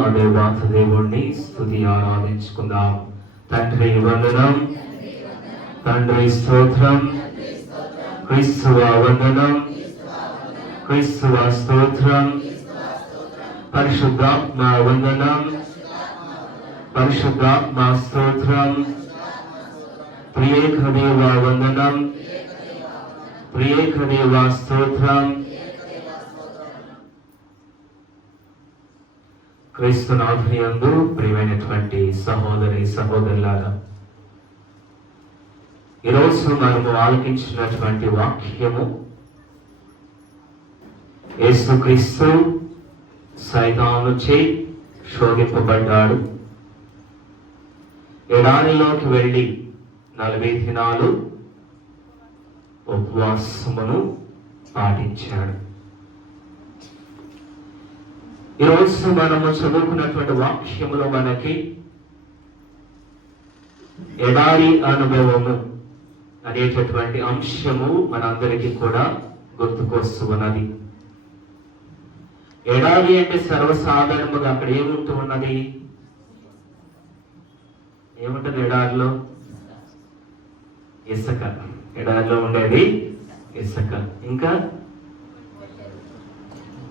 ఆ దేవాత దేవుణ్ణి స్తుతి ఆరాధించుకుందాం. తండ్రి వందనం, తండ్రి స్తోత్రం, క్రీస్తువ వందనం, క్రీస్తువ స్తోత్రం, పరిశుద్ధాత్మ వందనం, పరిశుద్ధాత్మ స్తోత్రం, ప్రియేక దేవ వందనం, ప్రియేక దేవ స్తోత్రం. క్రీస్తునాథుని యందు ప్రియమైనటువంటి సహోదరి సహోదరులారా, ఈరోజు మనము ఆలకించినటువంటి వాక్యము యేసుక్రీస్తు సైతానుచే శోధింపబడ్డాడు. ఎడారిలోకి వెళ్ళి 40 దినాలు ఉపవాసమును పాటించాడు. ఈరోజు మనము చదువుకున్నటువంటి వాక్యములో మనకి ఎడారి అనుభవము అనేటటువంటి అంశము మనందరికీ కూడా గుర్తుకొస్తూ ఉన్నది. ఎడారి అంటే సర్వసాధారణంగా అక్కడ ఏముంటూ ఉన్నది? ఏముంటుంది ఎడారిలో? ఇసుక. ఎడారిలో ఉండేది ఇసుక. ఇంకా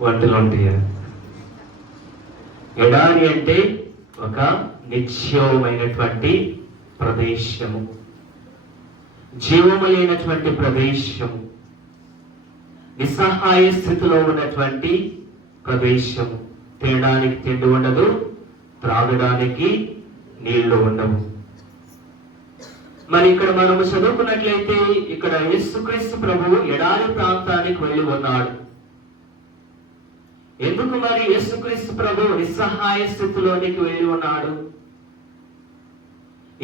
వంటలు ఉంటాయి. ఎడారి అంటే ఒక నిత్యమైనటువంటి ప్రదేశము, జీవము లేనటువంటి ప్రదేశము, నిస్సహాయ స్థితిలో ఉన్నటువంటి ప్రదేశము. తినడానికి తిండి ఉండదు, త్రాగడానికి నీళ్లు ఉండవు. మరి ఇక్కడ మనము చదువుకున్నట్లయితే ఇక్కడ యేసుక్రీస్తు ప్రభువు ఎడారి ప్రాంతానికి వెళ్ళి ఉన్నాడు. ఎందుకు మరి యేసుక్రీస్తు ప్రభువు నిస్సహాయ స్థితిలోనికి వెళ్ళి ఉన్నాడు?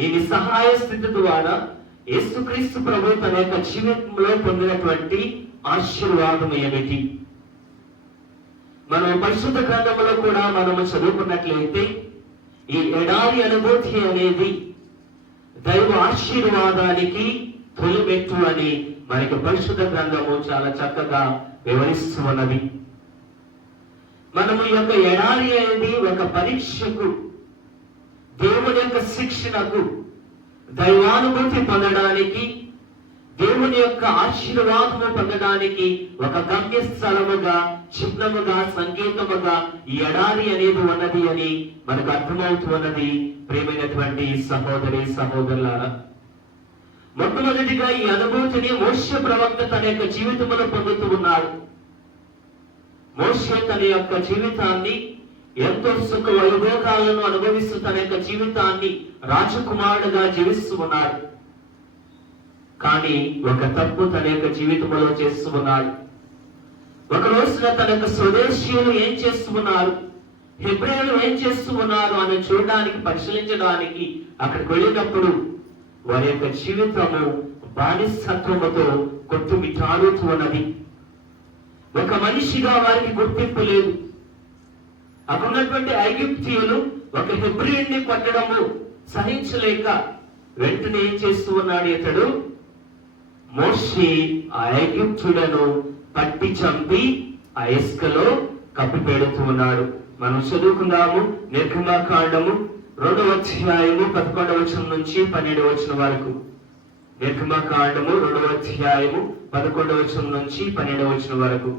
ఈ నిస్సహాయ స్థితి ద్వారా యేసుక్రీస్తు ప్రభు తన యొక్క జీవితంలో పొందినటువంటి ఆశీర్వాదం ఏమిటి? మనం పరిశుద్ధ గ్రంథంలో కూడా మనము చదువుకున్నట్లయితే ఈ ఎడారి అనుభూతి అనేది దైవ ఆశీర్వాదానికి తొలిమెట్టు అని మనకి పరిశుద్ధ గ్రంథము చాలా చక్కగా వివరిస్తూ ఉన్నది. మనము ఈ యొక్క ఎడారి అనేది ఒక పరీక్షకు, దేవుని యొక్క శిక్షణకు, దైవానుభూతి పొందడానికి, దేవుని యొక్క ఆశీర్వాదము పొందడానికి ఒక గమ్యస్థలముగా, చిహ్నముగా, సంకేతముగా ఈ ఎడారి అనేది ఉన్నది అని మనకు అర్థమవుతున్నది. ప్రియమైనటువంటి సహోదరి సహోదరులారా, మొట్టమొదటిగా ఈ అనుభూతిని మోషే ప్రవక్త తన యొక్క జీవితంలో పొందుతూ ఉన్నాడు. మోషే తన యొక్క జీవితాన్ని ఎంతో సుఖ వైభోగాలను అనుభవిస్తూ తన యొక్క జీవితాన్ని రాజకుమారుడుగా జీవిస్తూ ఉన్నాడు. కానీ ఒక తప్పు తన యొక్క జీవితంలో చేస్తూ ఉన్నాడు. ఒక రోజున తన యొక్క స్వదేశీయులు ఏం చేస్తూ ఉన్నారు, హెబ్రేయులు ఏం చేస్తూ ఉన్నారు అని చూడడానికి, పరిశీలించడానికి అక్కడికి వెళ్ళినప్పుడు వారి యొక్క జీవితము బానిసత్వముతో కొట్టుమిట్టాడుతూ ఉన్నది. ఒక మనిషిగా వారికి గుర్తింపు లేదు. అక్కడ ఉన్నటువంటి ఐగుప్తీయులు ఒక హెబ్రీయుడిని కొట్టడము సహించలేక వెంటనే ఏం చేస్తూ ఉన్నాడు ఇతడు? మోషే ఆ ఐగుప్తులను పట్టి చంపి ఆ ఇసుకలో కప్పి పెడుతూ ఉన్నాడు. మనం చదువుకుందాము నిర్గమకాండము 2వ అధ్యాయము 11వ వచనం నుంచి 12వ వచనం వరకు. నిర్గమకాండము 2వ అధ్యాయము 11వ వచనం నుంచి 12వ వచనం వరకు.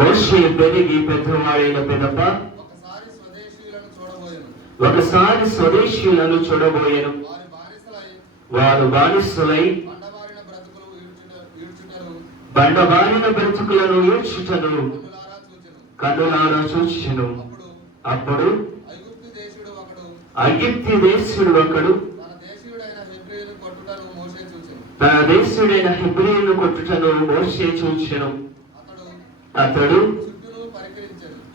మోషే పెరిగి పెద్దవాడైన పిదప ఒకసారి స్వదేశీయులను చూడబోయెను. వారు బానిసలై బండబారిన బ్రతుకులను ఈడ్చుటను కన్నులారా చూచెను. అప్పుడు ఐగుప్తు దేశుడు ఒకడు తన దేశుడైన హెబ్రీయును కొట్టుటను మోషే చూచెను. అతడు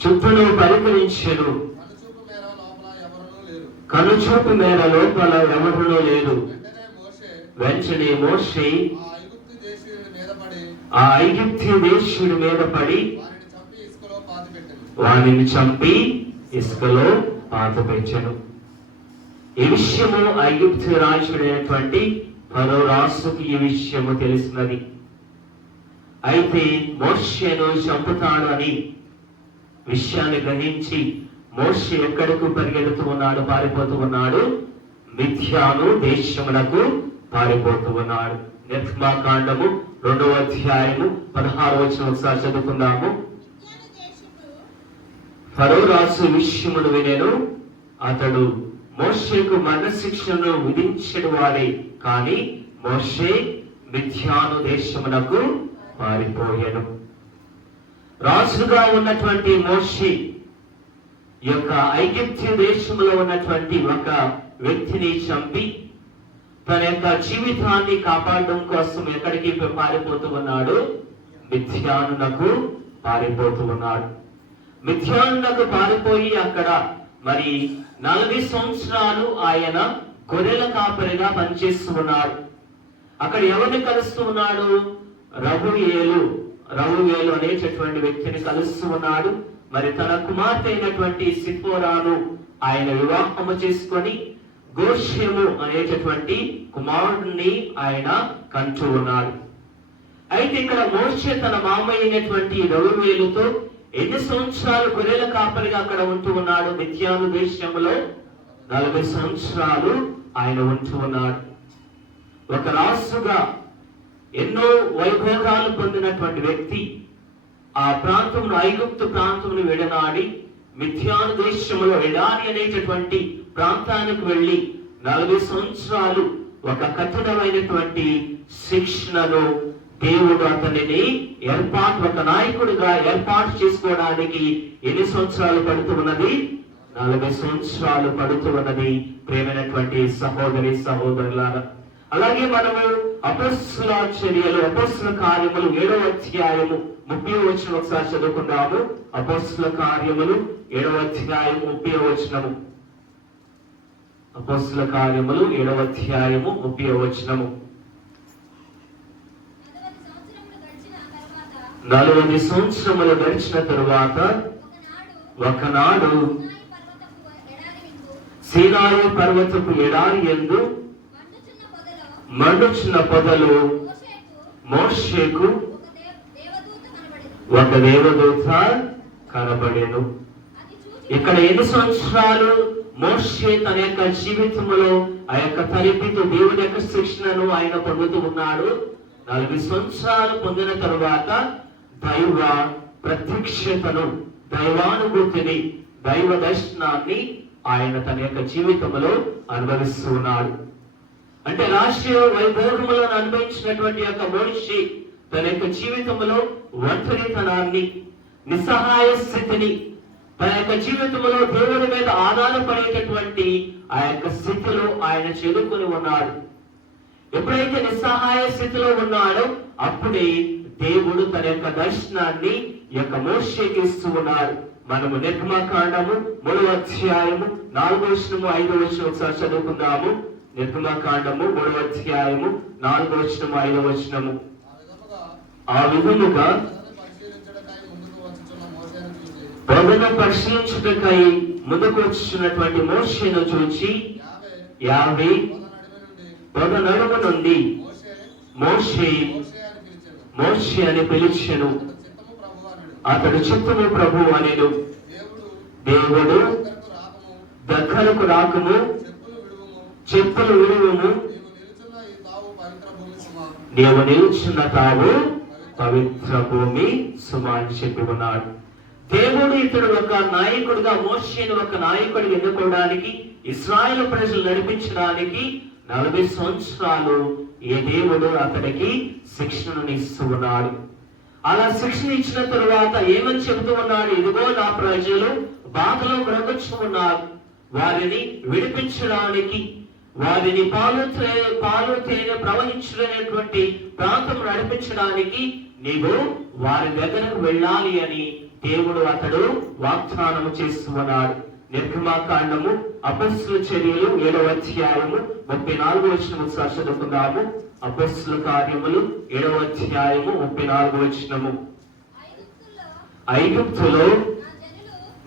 చుట్టూను పరికరించెను. కనుచూపు మేర లోపల ఎవరునూ లేరు. వెంటనే మోషే ఆ ఐగుప్తు దేశుడి మీద పడి వారిని చంపి ఇసుకలో పాతిపెట్టెను. ఈ విషయము ఐగుప్తు రాజుడైనటువంటి ఫరో రాజుకు ఈ విషయము తెలిసినది. అయితే మోషేను చంపుతాడు అని విషయాన్ని గ్రహించి మోషే ఎక్కడికి పరిగెడుతూ ఉన్నాడు, పారిపోతూ ఉన్నాడు? మిథ్యాను దేశమునకు పారిపోతూ ఉన్నాడు. నిర్గమాకాండము 2వ అధ్యాయము 16వ వచనం ఒకసారి చదువుకుందాము. ఫరో రాజు విషయమును వినెను, అతడు మోషేకు మరణశిక్షను విధించడు వాడే, కానీ మోషే మిథ్యాను దేశమునకు పారిపోయాను. రాజుగా ఉన్నటువంటి మోషే యొక్క ఐగుప్తు దేశంలో ఉన్నటువంటి ఒక వ్యక్తిని చంపి తన యొక్క జీవితాన్ని కాపాడడం కోసం ఎక్కడికి పారిపోతూ ఉన్నాడు? మిథ్యానునకు పారిపోతూ ఉన్నాడు. మిథ్యానునకు పారిపోయి అక్కడ మరి 40 సంవత్సరాలు ఆయన గొర్రెల కాపరిగా పనిచేస్తూ ఉన్నాడు. అక్కడ ఎవరిని కలుస్తూ ఉన్నాడు? రఘువేలు అనేటటువంటి వ్యక్తిని కలుస్తూ ఉన్నాడు. మరి తన కుమార్తె అయినటువంటి సిప్పోరాను ఆయన వివాహము చేసుకొని గోష్యము అనేటటువంటి కుమారుడిని ఆయన కంటూ ఉన్నాడు. అయితే ఇక్కడ మోషే తన మామయ్య అయినటువంటి రఘువేలుతో ఎన్ని సంవత్సరాలు గొర్రెల కాపరిగా అక్కడ ఉంటూ ఉన్నాడు? మిథ్యాను దేశంలో 40 సంవత్సరాలు ఆయన ఉంటూ ఉన్నాడు. ఒక రాజుగా ఎన్నో వైభోగాలు పొందినటువంటి వ్యక్తి ఆ ప్రాంతమును, ఐగుప్తు ప్రాంతమును విడనాడి మిథ్యాను దేశంలో ఎడారి అనేటటువంటి ప్రాంతానికి వెళ్ళి 40 సంవత్సరాలు ఒక కఠినమైనటువంటి శిక్షణను దేవుడు అతనిని ఒక నాయకుడిగా ఏర్పాటు చేసుకోవడానికి ఎన్ని సంవత్సరాలు పడుతూ ఉన్నది? 40 సంవత్సరాలు పడుతూ ఉన్నది. ప్రేమైనటువంటి సహోదరి సహోదరులారా, అలాగే మనము అపొస్తలుల చర్యలు, అపొస్తలుల కార్యములు 7వ అధ్యాయము 30వ వచనం ఒకసారి చదువుకుందాము. అపొస్తలుల కార్యములు 7వ అధ్యాయము 30వ వచనము. అపొస్తలుల కార్యములు 7వ అధ్యాయము 30వ వచనము. 40 సంవత్సరములు గడిచిన తరువాత ఒకనాడు సీనాయి పర్వతపు ఎడారి యందు మండుచున్న పొదలు మోషేకు ఒక దేవదూత కనబడెను. ఇక్కడ ఎన్ని సంవత్సరాలు మోషే తన యొక్క జీవితంలో ఆ యొక్క తరిపితో దేవుని యొక్క శిక్షణను ఆయన పొందుతూ ఉన్నాడు. 40 సంవత్సరాలు పొందిన తరువాత దైవ ప్రత్యక్షతను, దైవానుభూతిని, దైవ దర్శనాన్ని ఆయన తన యొక్క జీవితంలో అనుభవిస్తూ ఉన్నాడు. అంటే రాష్ట్రీయ వైభోగములను అనుభవించినటువంటి యొక్క మనిషి తన యొక్క జీవితంలో ఒంటరితనాన్ని, నిస్సహాయ స్థితిని, తన యొక్క జీవితంలో దేవుడి మీద ఆధారపడేటటువంటి ఆ యొక్క స్థితిలో ఆయన చేరుకుని ఉన్నాడు. ఎప్పుడైతే నిస్సహాయ స్థితిలో ఉన్నాడో అప్పుడే దేవుడు తన యొక్క దర్శనాన్ని యొక్క మోషేకి ఇస్తూ ఉన్నాడు. మనము నిర్గమాకాండము 3వ అధ్యాయము 4వ వచనము 5వ వచనం ఒకసారి చదువుకుందాము. నిర్గమాకాండము 3వ అధ్యాయము 4వ వచనము 5వ వచనము. ఆ విధముగా పొదను పరిశీలించుటకై ముందుకు వచ్చుచున్నటువంటి మోషేను చూచి యావే పొద నడుము నుండి మోషే మోషే అని పిలిచెను. అతడు చిత్తము ప్రభువు అనెను. దేవుడు దగ్గరకు రాకము, చెప్పులు విడువము, నీవు నిలుచున్న తావు పవిత్ర భూమి సుమ అని చెప్పి ఉన్నాడు. దేవుడు ఇతడు ఒక నాయకుడిగా, మోషేను ఒక నాయకుడిగా ఎన్నుకోవడానికి, ఇశ్రాయేలు ప్రజలు నడిపించడానికి 40 సంవత్సరాలు ఈ దేవుడు అతడికి శిక్షణను ఇస్తూ ఉన్నాడు. అలా శిక్షణ ఇచ్చిన తరువాత ఏమని చెబుతూ ఉన్నాడు? ఇదిగో నా ప్రజలు బాధలో బ్రతుకుతూ ఉన్నారు, వారిని విడిపించడానికి, వారిని పాలు తేనె ప్రవహించలేనటువంటి ప్రాంతం నడిపించడానికి నీవు వారి దగ్గరకు వెళ్ళాలి అని దేవుడు అతడు వాగ్దానము చేస్తూ ఉన్నాడు. నిర్గమాకాండము అపొస్తలుల చర్యలు 7వ అధ్యాయము 34వ వచనం ఒకసారి చదువుకుందాము. అపొస్తలుల కార్యములు 7వ అధ్యాయము 34వ వచనము. ఐగుప్తులో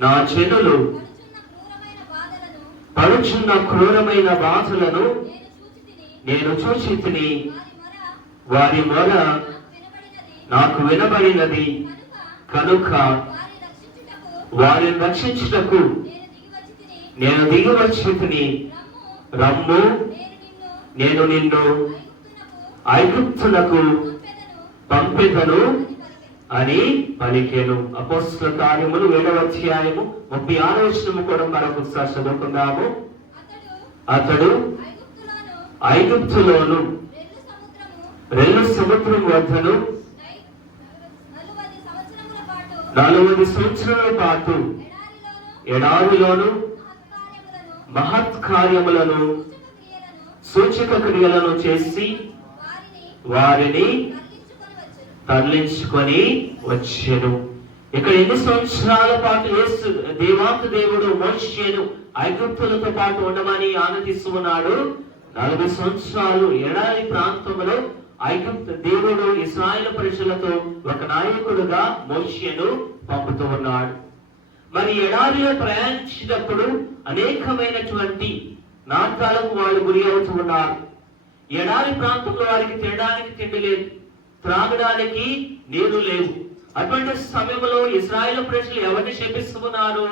నా జనులు పడుచున్న క్రూరమైన బాధలను నేను చూచితిని, వారి మొర నాకు వినబడినది కనుక వారిని రక్షించుటకు నేను దిగి వచ్చి రమ్ము, నేను నిన్ను ఐగుప్తునకు పంపెదను అని పలికెను. అపోస్తలుల కార్యములు 7వ అధ్యాయము 36వ వచనము కూడా మరొకసారి చదువుకుందాము. అతడు ఐగుప్తులోను రెల్లు సముద్రం వద్దను 40 సంవత్సరముల పాటు ఎడారిలోను మహత్ కార్యములను సూచక క్రియలను చేసి వారిని తరలించుకొని వచ్చెను. ఇక్కడ ఎన్ని సంవత్సరాల పాటు యేసు దేవాతి దేవుడు మోషేను ఐగుప్తులతో పాటు ఉండమని ఆనందిస్తున్నాడు. 40 సంవత్సరాలు ఎడారి ప్రాంతంలో ఐగుప్తు దేవుడు ఇశ్రాయేలు ప్రజలతో ఒక నాయకుడుగా మోషేను పంపుతూ ఉన్నాడు. మరి ఎడారిలో ప్రయాణించినప్పుడు అనేకమైనటువంటి నాట్యాలకు వాళ్ళు గురి అవుతూ ఉన్నారు. ఎడారి ప్రాంతంలో వారికి తినడానికి తిండి లేదు, త్రాగడానికి నీరు లేవు. అటువంటి సమయంలో ఇశ్రాయేలు ప్రజలు ఎవరిని శపిస్తున్నారు?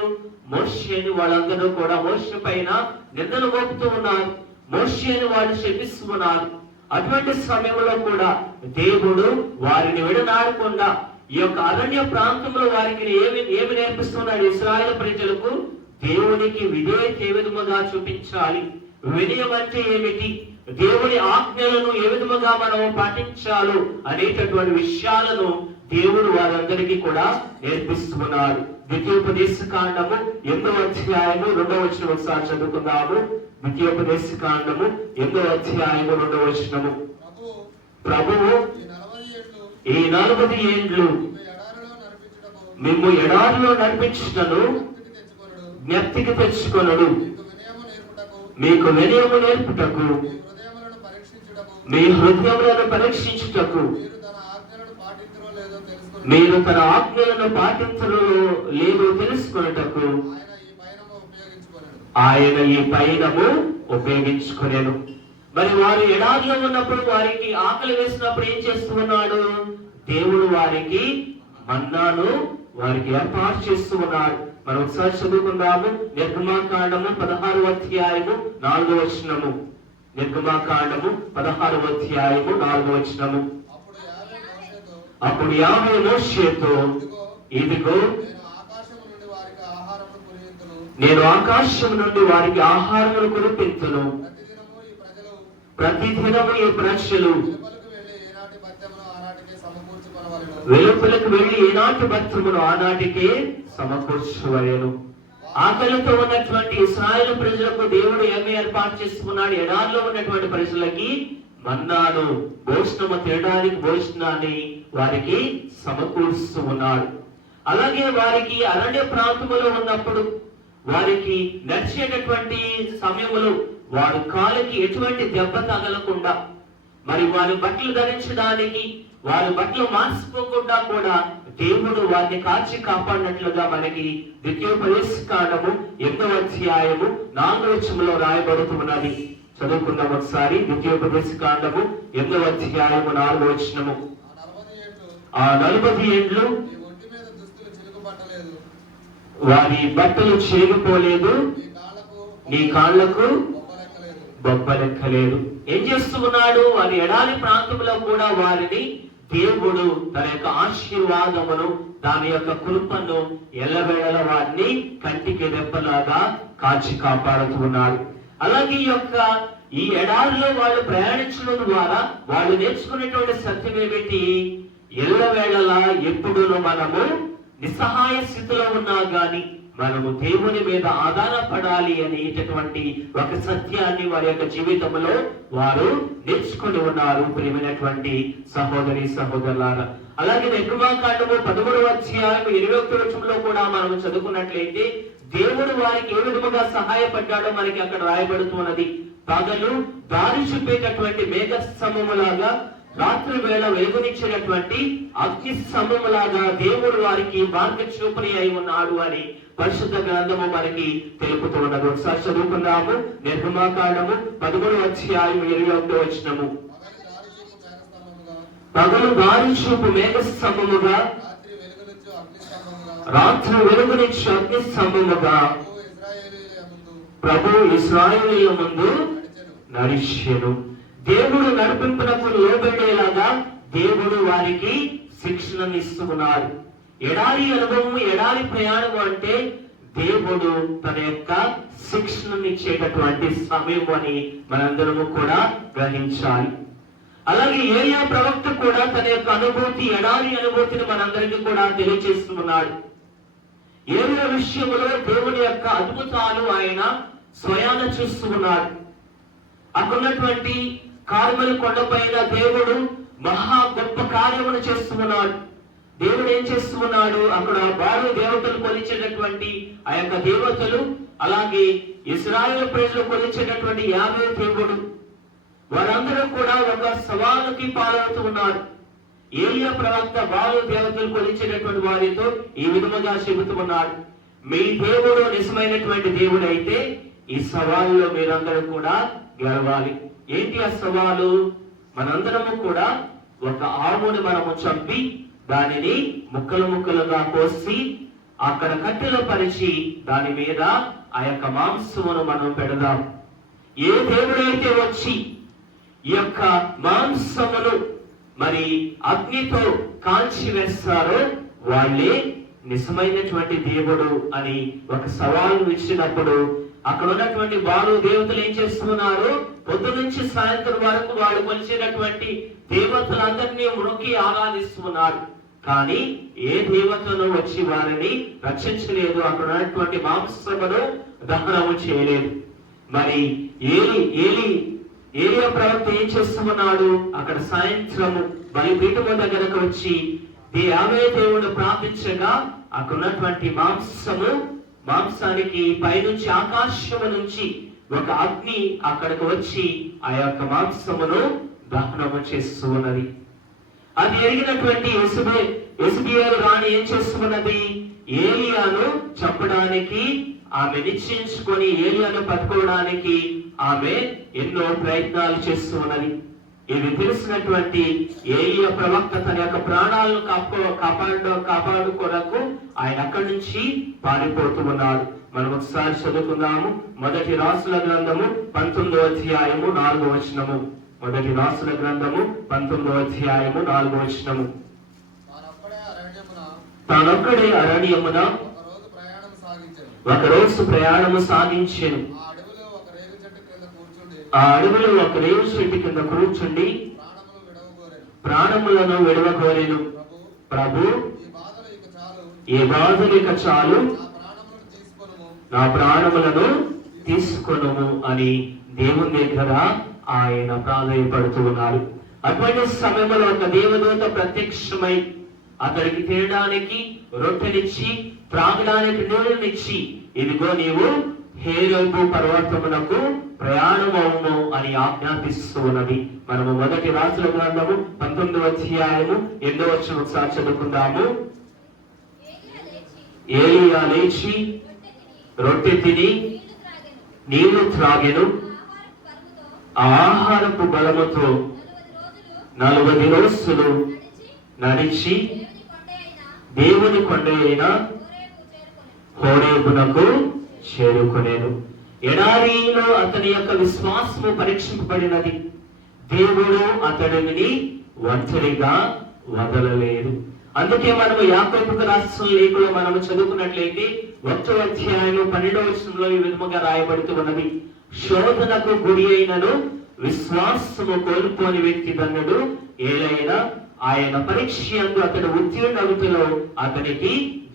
మోషేని. వాళ్ళందరూ కూడా మోషే పైన నిందలు మోపుతూ ఉన్నారు, మోషేని వాళ్ళు శపిస్తున్నారు. అటువంటి సమయంలో కూడా దేవుడు వారిని విడనాడకుండా ఈ యొక్క అరణ్య ప్రాంతంలో వారికి ఏమి నేర్పిస్తున్నాడు? ఇశ్రాయేలు ప్రజలకు దేవునికి విధేయత ఏ విధముగా చూపించాలి, వినయం అంటే ఏమిటి, దేవుని ఆజ్ఞలను ఏ విధముగా మనం పాటించాలో అనేటటువంటి విషయాలను దేవుడు వారందరికీ కూడా నేర్పిస్తున్నాడు. ద్వితీయోపదేశ కాండము 8వ అధ్యాయము 2వ వచనం ఒకసారి చదువుకుందాము. ద్వితీయోపదేశ కాండము 8వ అధ్యాయము 2వ వచనము. ప్రభువు ఈ 40 ఏండ్లు మేము ఎడారిలో నడిపించుటను జ్ఞప్తికి తెచ్చుకొనడు, మీకు వినయము నేర్పుటకు, మీ హృదయములను పరీక్షించుటకు, మీరు తన ఆజ్ఞలను పాటించలో లేదో తెలుసుకొనుటకు ఆయన ఈ పైనము ఉపయోగించుకొనెను. మరి వారు ఎడారిలో ఉన్నప్పుడు వారికి ఆకలి వేసినప్పుడు ఏం చేస్తున్నాడు? దేవుడు వారికి మన్నాను వారికి ఏర్పాటు చేస్తూ ఉన్నాడు. మనం ఒకసారి చదువుకుందాము. నిర్గమాకాండము 16వ అధ్యాయము 4వ వచనము. నిర్గమాకాండము 16వ అధ్యాయము 4వ వచనము. అప్పుడు యావే మోషేతో, ఇదిగో నేను ఆకాశం నుండి వారికి ఆహారమును కురిపించును, ప్రతిదినము ఈ ప్రజలు వెలుపలకు వెళ్లి ఏనాటి భక్తులను ఆనాటికే సమకూర్చవలెను. ఆకలితో ఉన్నటువంటి ఇశ్రాయేలు ప్రజలకు దేవుడు ఏమి ఏర్పాటు చేసుకున్నాడు? ఎడారిలో ఉన్నటువంటి ప్రజలకి మన్నాను, భోజనము తినడానికి భోజనాన్ని వారికి సమకూరుస్తూ ఉన్నాడు. అలాగే వారికి అరణ్య ప్రాంతంలో ఉన్నప్పుడు వారికి నడిచేటటువంటి సమయంలో వారి కాలికి ఎటువంటి దెబ్బ తగలకుండా, మరి వారి బట్టలు ధరించడానికి వారి బట్టలు మార్చిపోకుండా కూడా దేవుడు వారిని కాచి కాపాడినట్లుగా మనకి ద్వితీయోపదేశ కాండము 8వ అధ్యాయము 4వ వచనంలో రాయబడుతున్నది. చదువుకుందాం ఒకసారి. ద్వితీయోపదేశ కాండము 8వ అధ్యాయము 4వ వచనము. ఆ 40 ఏండ్లు వారి బట్టలు చిరిగిపోలేదు, నీ కాళ్లకు బొబ్బలెక్కలేదు. ఏం చేస్తున్నాడు? వారి ఎడారి ప్రాంతంలో కూడా వారిని దేవుడు తన యొక్క ఆశీర్వాదమును, దాని యొక్క కృపను ఎల్లవేళల వారిని కంటికి రెప్పలాగా కాచి కాపాడుతున్నాడు. అలాగే ఈ ఎడారిలో వాళ్ళు ప్రయాణించడం ద్వారా వాళ్ళు నేర్చుకునేటువంటి సత్యం ఏమిటి? ఎల్లవేళలా ఎప్పుడును మనము నిస్సహాయ స్థితిలో ఉన్నా గాని మనము దేవుని మీద ఆధారపడాలి అనేటటువంటి ఒక సత్యాన్ని వారి యొక్క జీవితంలో వారు నేర్చుకుని ఉన్నారు. ప్రియమైనటువంటి సహోదరి సహోదరులారా, అలాగే నిర్గమాకాండము 13వ అధ్యాయం 21వ వచనంలో కూడా మనం చదువుకున్నట్లయితే దేవుడు వారికి ఏ విధముగా సహాయపడ్డాడో మనకి అక్కడ రాయబడుతున్నది. పగలు దారి చూపేటటువంటి మేఘ స్తంభములాగా, రాత్రి వేళ వెలుగునిచ్చినటువంటి అగ్ని స్తంభములాగా దేవుడు వారికి మార్గచూపరి అయి ఉన్నాడు అని పరిశుద్ధ గ్రంథము మనకి తెలుపుతూ ఉన్నది. ఒకసారి చదువుకుందాము. నిర్గమాకాండము 13వ అధ్యాయం 21వ వచనము. పగలు దారి చూపు మేఘ స్తంభముగా, రాత్రి వెలుగునిచ్చు అగ్ని స్తంభముగా ప్రభు ఇశ్రాయేలీయుల ముందు నడిచెను. దేవుడు నడిపింపునకు లోబడేలాగా దేవుడు వారికి శిక్షణను ఇస్తున్నాడు. ఎడారి అనుభవం, ఎడారి ప్రయాణం అంటే దేవుడు తన యొక్క శిక్షణను ఇచ్చేటటువంటి సమయం అని మనందరము కూడా గ్రహించాలి. అలాగే ఏలియా ప్రవక్త కూడా తన యొక్క అనుభూతి, ఎడారి అనుభూతిని మనందరికీ కూడా తెలియజేస్తున్నాడు. ఏలియా విషయంలో దేవుని యొక్క అద్భుతాలు ఆయన స్వయాన చూస్తూ ఉన్నాడు. అక్కడున్నటువంటి కార్మెలు కొండపైన దేవుడు మహా గొప్ప కార్యమును చేస్తున్నాడు. దేవుడు ఏం చేస్తున్నాడు? అక్కడ బాలు దేవతలు కొలిచేటటువంటి ఆ యొక్క దేవతలు, అలాగే ఇశ్రాయేలు ప్రజలు కొలిచేటటువంటి యావే దేవుడు, వారందరూ కూడా ఒక సవాలుకి పాలవుతూ ఉన్నారు. ఏలియా ప్రవక్త బాలు దేవతలు కొలిచేటటువంటి వారితో ఈ విధముగా చెబుతూ ఉన్నాడు, మీ దేవుడు నిజమైనటువంటి దేవుడు అయితే ఈ సవాల్లో మీరందరూ కూడా గెలవాలి. ఏంటి ఆ సవాలు? మనందరము కూడా ఒక ఆవుని మనము చంపి దానిని ముక్కలు ముక్కలుగా కోసి అక్కడ కట్టెలో పరిచి దాని మీద ఆ యొక్క మాంసమును మనం పెడదాం. ఏ దేవుడైతే వచ్చి ఈ యొక్క మాంసమును మరి అగ్నితో కాల్చి వేస్తారో వాళ్ళే నిజమైనటువంటి దేవుడు అని ఒక సవాలు ఇచ్చినప్పుడు అక్కడ ఉన్నటువంటి బాలు దేవతలు ఏం చేస్తున్నారు? పొద్దు నుంచి సాయంత్రం వరకు వాళ్ళు కొలిచేటటువంటి దేవతలందరినీ మొక్కి ఆరాధిస్తున్నారు. కానీ ఏ దేవతను వచ్చి వారిని రక్షించలేదు. అక్కడ ఉన్నటువంటి మాంసమును దహనము చేయలేదు. మరి ఏలియా ప్రవక్త ఏం చేస్తున్నాడు? అక్కడ సాయంత్రము బలిపీఠము దగ్గరకు వచ్చి యావే దేవుడు ప్రార్థించగా అక్కడ ఉన్నటువంటి మాంసానికి పైనుంచి ఆకాశము నుంచి ఒక అగ్ని అక్కడికి వచ్చి ఆ యొక్క మాంసమును దహనము చేస్తూ ఉన్నది. అది ఎరిగినటువంటి యెజబెలు రాణి ఏం చేస్తున్నది? ఏలియాను చంపడానికి ఆమె నిశ్చయించుకొని ఏలియాను పట్టుకోవడానికి ఆమె ఎన్నో ప్రయత్నాలు చేస్తూ ఉన్నది. ఇది తెలిసినటువంటి ఏలియా ప్రవక్త తన యొక్క ప్రాణాలను కాపాడుకోవడానికి ఆయన అక్కడి నుంచి పారిపోతూ ఉన్నాడు. మనం ఒకసారి చదువుకుందాము. మొదటి రాసుల గ్రంథము 19వ అధ్యాయము 4వ వచనము. మొదటి రాసుల గ్రంథము 19వ అధ్యాయము 4వ వచనము. తానొక్కడే అరణ్యమున ఒకరోజు ప్రయాణము సాగించెను. ఆ అడవిలో ఒక రేవు చెట్టు కింద కూర్చుండి ప్రాణములను విడవగోరెను. ప్రభు, ఈ బాధలు ఇక చాలు, నా ప్రాణములను తీసుకొనుము అని దేవుని దగ్గర ఆయన ప్రాధాన్యపడుతూ ఉన్నారు. అటువంటి సమయంలో ఒక దేవదూత ప్రత్యక్షమై అతడికి తినడానికి రొట్టెనిచ్చి త్రాగడానికి నీళ్ళనిచ్చి, ఇదిగో నీవు హేరోబు పర్వతమునకు ప్రయాణమవును అని ఆజ్ఞాపిస్తూ ఉన్నది. మనము మొదటి రాసుల గ్రంథము 19వ అధ్యాయము 8వ వచనం ఒకసారి చదువుకుందాము. ఏలియా లేచి రొట్టె తిని నీళ్లు త్రాగెను. ఆహారపు బలముతో 40 రోజులు నడిచి దేవుని కొండ అయిన హోరేబునకు చేరుకునేను. ఎడారిలో అతని యొక్క విశ్వాసము పరీక్షింపబడినది. దేవుడు అతడిని ఒంటరిగా వదలలేదు. అందుకే మనము యాకోబుకు రాసిన లేఖలో మనము చదువుకున్నట్లయితే 1వ అధ్యాయంలో 12వ వచనంలో ఈ విధముగా రాయబడుతూ ఉన్నది, శోధనకు గురి అయినను విశ్వాసము కోల్పోని వ్యక్తి ధన్యుడు, ఏలైనా ఆయన పరీక్ష యందు అతడు ఉత్తీర్ణులో అతనికి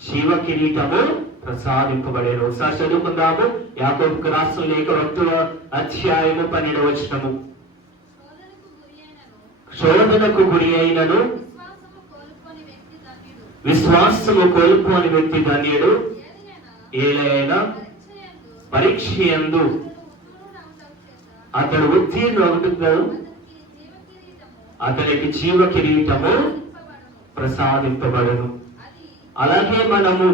జీవ కిరీటము ప్రసాదింపబడేను. ఒకసారి చదువుకుందాము. యాకోబుకు రాసిన లేఖ 1వ అధ్యాయము 12వ వచనము. శోధనకు గురి అయినను విశ్వాసము కోల్పోని వ్యక్తి ధన్యుడు, ఏలైనా పరీక్ష యందు అతడు ఉత్తీర్ణుడు అతనికి జీవ కిరీటము ప్రసాదింపబడను. అలాగే మనము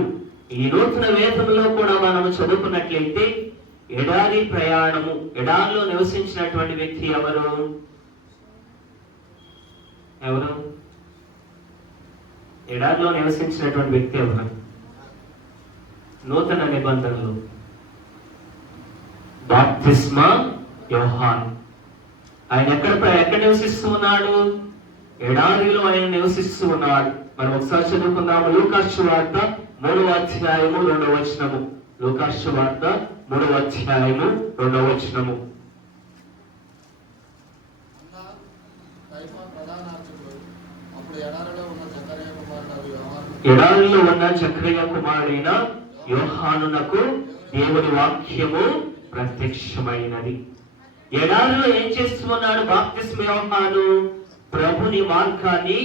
ఈ నూతన వేదంలో కూడా మనము చదువుకున్నట్లయితే ఎడారి ప్రయాణము, ఎడారిలో నివసించినటువంటి వ్యక్తి ఎవరు? ఎడారిలో నివసించినటువంటి వ్యక్తి ఎవరు? నూతన నిబంధనలు బాప్తిస్మా యోహాను. ఆయన ఎక్కడ నివసిస్తూ ఉన్నాడు? ఎడారిలో ఆయన నివసిస్తూ ఉన్నాడు. మనం ఒకసారి చదువుకుందాము. లూకాసు సువార్త 3వ అధ్యాయము 2వ వచనము. లూకాసు సువార్త 3వ అధ్యాయము 2వ వచనము. ఎడారిలో ఉన్న జకర్యా కుమారుడైన యోహానునకు దేవుని వాక్యము ప్రత్యక్షమైనది. ఎడారిలో ఏం చేస్తున్నాడు బాప్తిస్మ యోహాను? ప్రభుని మార్గాన్ని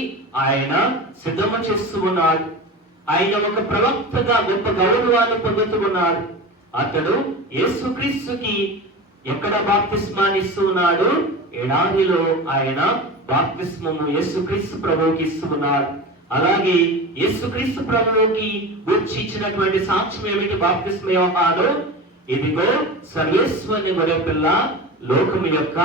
ఆయన సిద్ధము చేస్తూ ఉన్నాడు. ఆయన ఒక ప్రవక్తగా గొప్ప గౌరవాన్ని పొందుతూ ఉన్నాడు. అతడు యేసుక్రీస్తుకి ఎక్కడ బాప్తిస్మాన్ని ఇస్తూ ఉన్నాడు? ఎడారిలో ఆయన బాప్తిస్మము యేసుక్రీస్తు ప్రభువుకి ఇస్తూ ఉన్నాడు. అలాగే యేసుక్రీస్తు ప్రభువుకి గురించి ఇచ్చినటువంటి సాక్ష్యం ఏమిటి? బాప్తిస్మ యోహాను, ఇదిగో సర్వేశ్వరుని గొర్రెపిల్ల, లోకము యొక్క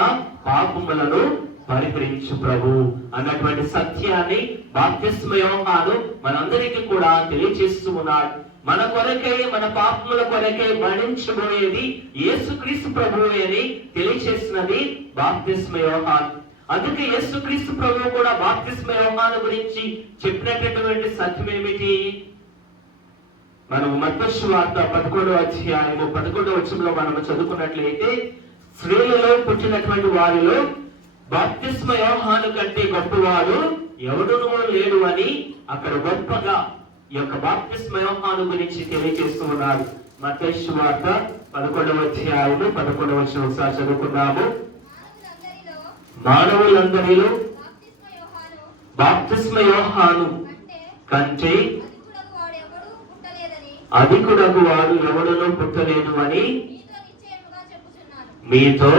పాపములను పరిహరించు ప్రభు అన్నటువంటి సత్యాన్ని బాప్తిస్మ యోహాను మనందరికీ కూడా తెలియజేస్తూ ఉన్నాడు. మన కొరకై, మన పాపముల కొరకై మరణించబోయేది యేసుక్రీస్తు ప్రభువు అని తెలియజేసినది బాప్తిస్మ యోహాను. అందుకే యేసుక్రీస్తు ప్రభువు కూడా బాప్తిస్మ యోహాను గురించి చెప్పినటువంటి సత్యం ఏమిటి? మనం మత్తయి సువార్త 11వ అధ్యాయము 11వ వచనంలో మనం చదువుకున్నట్లయితే, స్త్రీలలో పుట్టినటువంటి వారిలో బాప్తిస్మ యోహాను కంటే గొప్పవాడు ఎవడునూ లేడు అని అక్కడ గొప్పగా ఈ యొక్క బాప్తిస్మ యోహాను గురించి తెలియజేస్తూ ఉన్నాడు. మత్తయి సువార్త 11వ అధ్యాయము 11వ వచనం ఒకసారి చదువుకుందాము. మానవులందరిలో బాప్తిస్మ యోహాను కంటే అధికుడగు వాడు ఎవడునూ పుట్టలేదు అని మీతో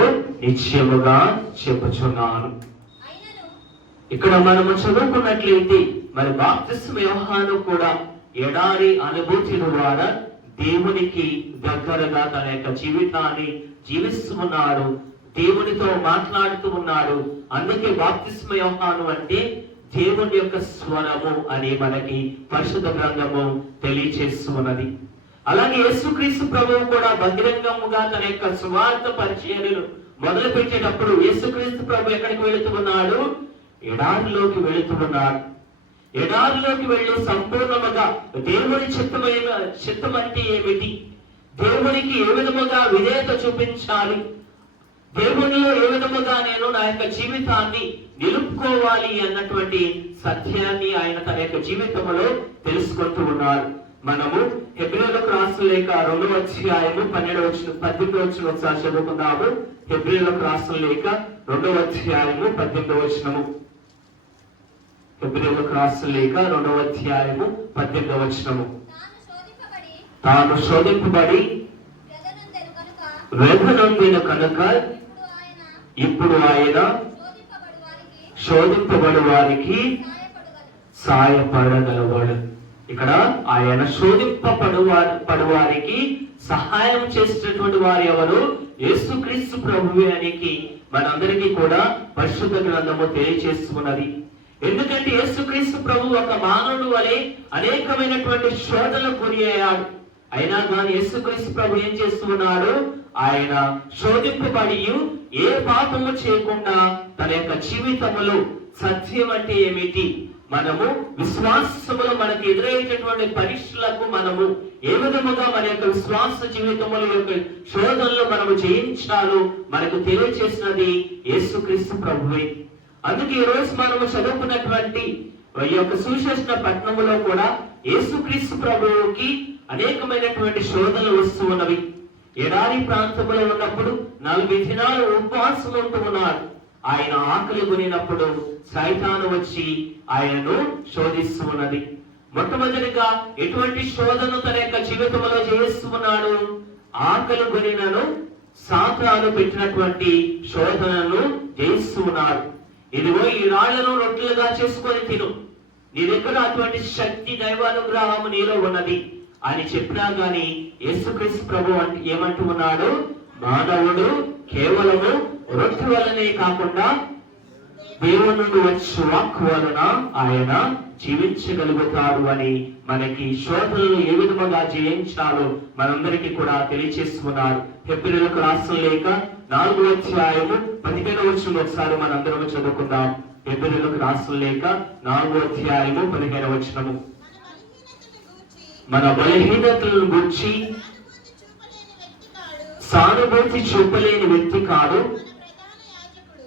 నిశ్చయముగా చెప్పుచున్నాను. ఇక్కడ మనము చదువుకున్నట్లయితే మరి బాప్తిస్మ యోహాను కూడా ఎడారి అనుభూతి ద్వారా దేవునికి దగ్గరగా తన యొక్క జీవితాన్ని జీవిస్తూ ఉన్నాడు. దేవునితో మాట్లాడుతూ ఉన్నాడు. అందుకే బాప్తిస్మ యోహాను అంటే దేవుని యొక్క స్వరము అని మనకి పరిశుద్ధ గ్రంథము తెలియజేస్తూ ఉన్నది. అలాగే యేసుక్రీస్తు ప్రభువు కూడా బహిరంగముగా తన యొక్క సువార్త పరిచర్యను మొదలు పెట్టేటప్పుడు యేసుక్రీస్తు ప్రభు ఎక్కడికి వెళుతూ ఉన్నాడు? ఎడారిలోకి వెళుతూ ఉన్నాడు. ఎడారిలోకి వెళ్ళి సంపూర్ణముగా దేవుని చిత్తం అంటే ఏమిటి, దేవునికి ఏ విధముగా విధేయత చూపించాలి, దేవునిలో ఏ విధముగా నేను నా యొక్క జీవితాన్ని నిలుపుకోవాలి అన్నటువంటి సత్యాన్ని ఆయన తన యొక్క జీవితంలో తెలుసుకుంటూ ఉన్నారు. మనము హెబ్రీయులకు రాసిన లేఖ 2వ అధ్యాయము 12వ వచనం 18వ వచనం ఒకసారి చదువుకుందాము. హెబ్రీయులకు రాసిన లేఖ 2వ అధ్యాయము 18వ వచనము. హెబ్రీయులకు రాసిన లేఖ 2వ అధ్యాయము 18వ వచనము. తాను శోధింపబడి వేదనొందిన కనుక ఇప్పుడు ఆయన శోధింపబడు వారికి సాయపడగలవాడు. ఇక్కడ ఆయన శోధింపబడువారికి సహాయం చేసేటటువంటి వారు ఎవరు? యేసుక్రీస్తు ప్రభువే అని మనందరికీ కూడా పరిశుద్ధ గ్రంథము తెలియజేస్తున్నది. ఎందుకంటే యేసుక్రీస్తు ప్రభు ఒక మానవుడు వలె అనేకమైనటువంటి శోధనలకు గురి అయ్యాడు. అయినా కానీ యేసుక్రీస్తు ప్రభు ఏం చేస్తున్నాడు? ఆయన శోధింపబడి ఏ పాపము చేయకుండా తన యొక్క జీవితములో సత్యం అంటే ఏమిటి, మనము విశ్వాసములో మనకు ఎదురయ్యేటటువంటి పరీక్షలకు మనము ఏ విధముగా మన యొక్క విశ్వాస జీవితముల యొక్క శోధనలు మనము జయించాలో మనకు తెలియజేసినది యేసుక్రీస్తు ప్రభువే. అందుకే ఈ రోజు మనము చదువుకున్నటువంటి ఈ యొక్క సువిశేషణ పట్టణములో కూడా యేసుక్రీస్తు ప్రభువుకి అనేకమైనటువంటి శోధనలు వస్తూ ఉన్నవి. ఎడారి ప్రాంతంలో ఉన్నప్పుడు 40 దినాలు ఉపవాసం ఉంటూ ఉన్నాడు. ఆయన ఆకలి కొనినప్పుడు సైతాను వచ్చి ఆయనను శోధిస్తూ ఉన్నది. మొట్టమొదటిగా ఎటువంటి శోధన తన యొక్క జీవితంలో చేస్తూ ఉన్నాడు? ఆకలి కొనినను సాతాను పెట్టినటువంటి శోధనను జయిస్తూ ఉన్నాడు. ఇదిగో ఈ రాళ్లను రొట్టెలుగా చేసుకొని తిను, నీ దగ్గర అటువంటి శక్తి దైవానుగ్రహము నీలో ఉన్నది అని చెప్పినా గాని యేసుక్రీస్తు ప్రభు ఏమంటూ ఉన్నాడు? మానవుడు కేవలము రొట్టె వల్లనే కాకుండా దేవుని నుండి వచ్చే వాక్కు వలన ఆయన జీవించగలుగుతారు అని మనకి శోధనలు ఏ విధముగా జయించాలో మనందరికీ కూడా తెలియచేస్తున్నారు. హెబ్రీయులకు రాసిన లేఖ 4వ అధ్యాయము 15వ వచనం ఒకసారి మనందరం చదువుకుందాం. హెబ్రీయులకు రాసిన లేఖ 4వ అధ్యాయము 15వ వచనము. మన బలహీనతలను గురించి సానుభూతి చూపలేని వ్యక్తి కాదు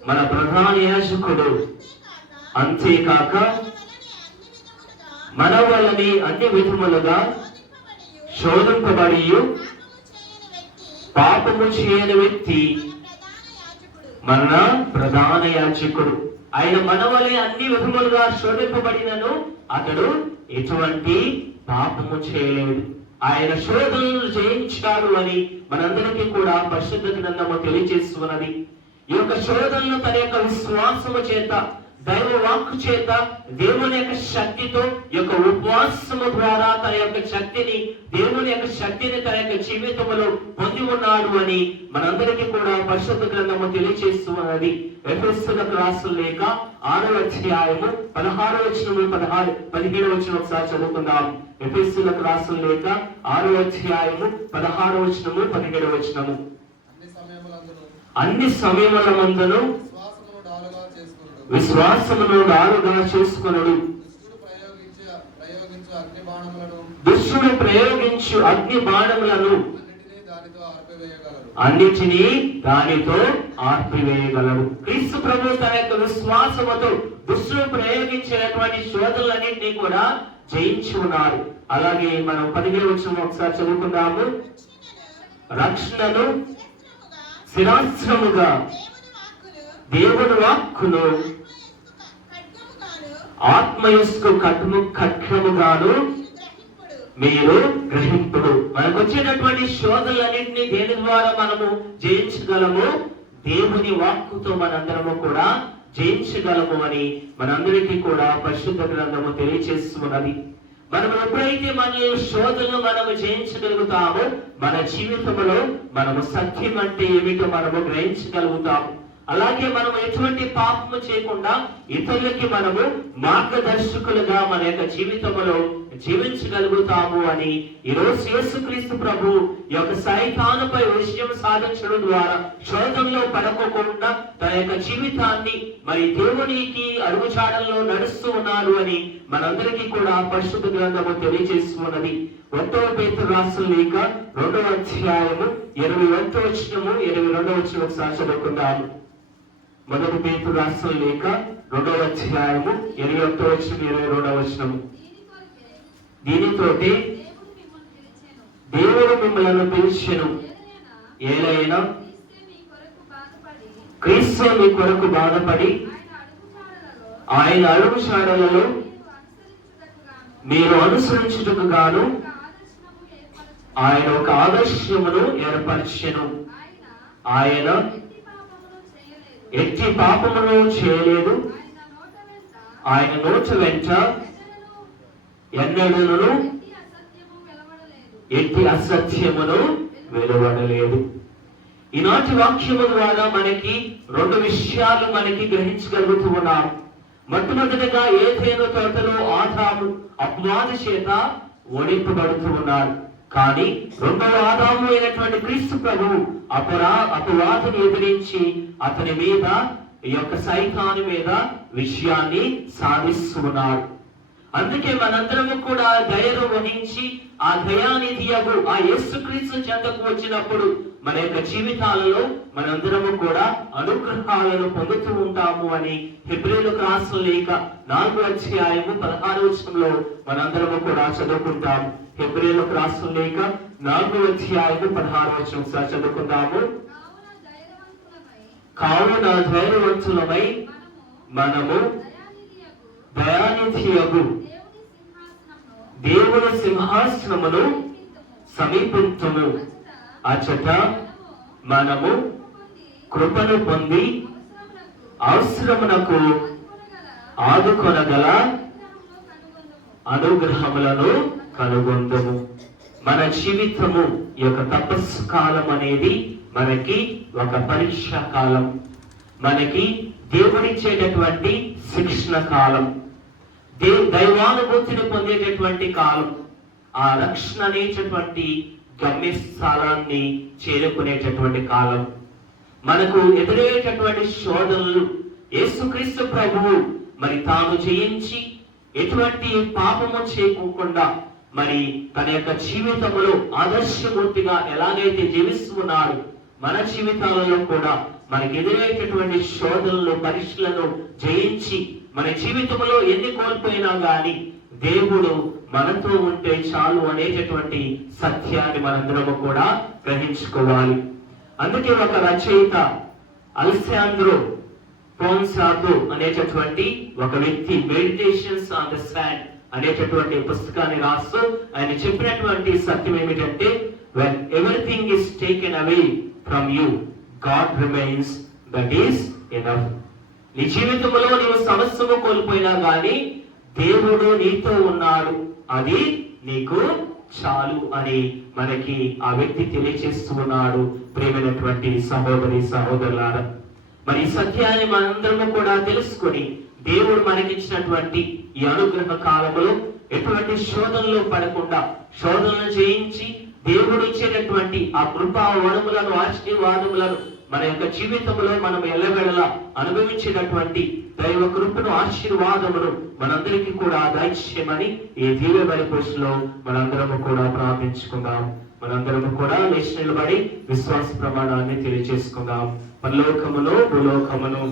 మన ప్రధాన యాజకుడు. అంతేకాక మన వలని అన్ని విధములుగా శోధింపబడి పాపము చేయని వ్యక్తి మన ప్రధాన యాజకుడు. ఆయన మన వలె అన్ని విధములుగా శోధింపబడినను అతడు ఎటువంటి పాపము చేయలేడు. ఆయన శోధనలు జయించాడు అని మనందరికీ కూడా పరిశుద్ధ గ్రంథము తెలియజేస్తున్నది. ఈ యొక్క శోధనలు తన యొక్క విశ్వాసము చేత, దైవ వాక్కు చేత, దేవుని యొక్క శక్తితో, యొక్క ఉపవాసము ద్వారా తన యొక్క శక్తిని, దేవుని యొక్క శక్తిని తన యొక్క జీవితంలో పొంది ఉన్నాడు అని మనందరికీ కూడా పరిశుద్ధ గ్రంథము తెలియజేస్తున్నది. ఎఫెసీయులకు రాసిన లేఖ 6వ అధ్యాయము 16వ వచనము 17వ వచనం ఒకసారి చదువుకుందాం. ఎఫెసీయులకు రాసిన లేఖ 6వ అధ్యాయము 16వ వచనము 17వ వచనము. అన్ని సమయములందును విశ్వాసమును డాలుగా చేసుకొనుడు. దుష్టుడు ప్రయోగించు అగ్ని బాణములను అన్నిటినీ దానితో ఆర్పివేయగలడు. క్రీస్తు ప్రభు తన యొక్క విశ్వాసముతో దుష్టుడు ప్రయోగించినటువంటి శోధనలన్నింటినీ కూడా జయించి ఉన్నారు. అలాగే మనం 15వ వచనం ఒకసారి చదువుకుందాము. రక్షణను శిరాస్త్రముగా దేవుని వాక్కును ఆత్మయస్కు ఖడ్గముగాను మీరు గ్రహింపుడు. మనకు వచ్చేటటువంటి శోధనలన్నింటినీ దేని ద్వారా మనము జయించగలము? దేవుని వాక్కుతో మనందరము కూడా జయించగలము అని మనందరికీ కూడా పరిశుద్ధ గ్రంథము తెలియజేస్తున్నది. మనం ఎప్పుడైతే మన శోధనలు మనము జయించగలుగుతామో మన జీవితంలో మనము సత్యం అంటే ఏమిటో మనము గ్రహించగలుగుతాము. అలాగే మనం ఎటువంటి పాపము చేయకుండా ఇతరులకి మనము మార్గదర్శకులుగా మన యొక్క జీవితంలో జీవించగలుగుతాము అని ఈరోజు యేసుక్రీస్తు ప్రభు ఈ యొక్క సైతానుపై విజయం సాధించడం ద్వారా శోధనలో పడకోకుండా తన యొక్క జీవితాన్ని మరి దేవునికి అడుగుజాడల్లో నడుస్తూ ఉన్నారు అని మనందరికీ కూడా పరిశుద్ధ గ్రంథము తెలియజేస్తున్నది. 1వ పేతురు రాసిన లేఖ 2వ అధ్యాయము 21వ వచనము 22వ వచనం ఒకసారి చదువుకుందాము. 1 పేతురు రాసిన లేఖ 2వ అధ్యాయము 21వ వచనం 22వ వచనము. దీనితోటి దేవుడు మిమ్మల్ని పిలిచెను, ఏలైనా క్రీస్తు మీ కొరకు బాధపడి ఆయన అడుగుజాడలలో మీరు అనుసరించుటకు గాను ఆయన ఒక ఆదర్శమును ఏర్పరిచెను. ఆయన ఎట్టి పాపమును చేయలేదు. ఆయన నోట వెంట ఎన్నడూను ఎట్టి అసత్యమును వెలువడలేదు. ఈనాటి వాక్యము ద్వారా మనకి 2 విషయాలు మనకి గ్రహించగలుగుతూ ఉన్నాం. మొట్టమొదటిగా ఏదెను తోటలో ఆదాము అపవాద చేత ఓడింపబడుతూ ఉన్నారు. కానీ 2వ ఆదాము అయినటువంటి క్రీస్తు ప్రభు అపవాదిని ఎదిరించి అతని మీద ఈ యొక్క సైతాను మీద విజయాన్ని సాధిస్తున్నారు. అందుకే మనందరము కూడా దయను వహించి ఆ దయానిధియగు ఆ యేసుక్రీస్తు చెంతకు వచ్చినప్పుడు మన యొక్క జీవితాలలో మనందరము కూడా అనుగ్రహాలను పొందుతూ ఉంటాము అని హెబ్రీయులకు రాసిన లేఖ 4వ అధ్యాయము 16వ వచనంలో మనందరము కూడా చదువుకుంటాము. హెబ్రీయులకు రాసిన లేఖ 4వ అధ్యాయము 16వ వచనం ఒకసారి చదువుకుందాము. కావున ధైర్యవంతులమై మనము దయానిధియగు దేవుని సింహాసనమును సమీపించుము. అచట మనము కృపను పొంది అవసరమునకు ఆదుకొనగల అనుగ్రహములను కనుగొందుము. మన జీవితము యొక్క తపస్సు కాలం అనేది మనకి ఒక పరీక్షా కాలం. మనకి దేవుడిచ్చేటటువంటి శిక్షణ కాలం, దైవానుభూతిని పొందేటటువంటి కాలం, ఆ రక్షణ అనేటటువంటి గమ్యస్థానాన్ని చేరుకునేటటువంటి కాలం. మనకు ఎదురయ్యేటటువంటి శోధనలు యేసుక్రీస్తు ప్రభువు మరి తాను జయించి ఎటువంటి పాపము చేయకుండా మరి తన యొక్క జీవితంలో ఆదర్శమూర్తిగా ఎలాగైతే జీవిస్తున్నాడు, మన జీవితాలలో కూడా మనకి ఎదురయ్యేటటువంటి శోధనలు, పరీక్షలను జయించి మన జీవితంలో ఎన్ని కోల్పోయినా గాని దేవుడు మనతో ఉంటే చాలు అనేటటువంటి సత్యాన్ని మనందరము కూడా గ్రహించుకోవాలి. అందుకే ఒక రచయిత అలెశాంద్రో పోన్సాతో అనేటటువంటి ఒక వ్యక్తి మెడిటేషన్స్ ఆన్ ద శాండ్ అనేటటువంటి పుస్తకాన్ని రాస్తూ ఆయన చెప్పినటువంటి సత్యం ఏమిటంటే, when everything is taken away from you, God remains, that is enough. నీ జీవితంలో నీవు సమస్తము కోల్పోయినా గాని దేవుడు నీతో ఉన్నాడు, అది నీకు చాలు అని మనకి ఆ వ్యక్తి తెలియజేస్తూ ఉన్నాడు. ప్రేమైనటువంటి సహోదరి సహోదరులారా, మరి ఈ సత్యాన్ని మనందరము కూడా తెలుసుకొని దేవుడు మనకిచ్చినటువంటి ఈ అనుగ్రహ కాలంలో ఎటువంటి శోధనలో పడకుండా, శోధనలు జయించి దేవుడు ఇచ్చేటటువంటి ఆ కృపా వరములను, ఆశీర్వాదములను మన యొక్క జీవితంలో మనం ఎల్లవేళలా అనుభవించేటటువంటి దైవ కృపను, ఆశీర్వాదమును మనందరికీ కూడా దయచేయమని ఈ దివ్య బలి పూజలో మనందరము కూడా ప్రార్థించుకుందాం. మనందరము కూడా లేచి నిలబడి విశ్వాస ప్రమాణాన్ని తెలియజేసుకుందాం. పరలోకమును భూలోకమును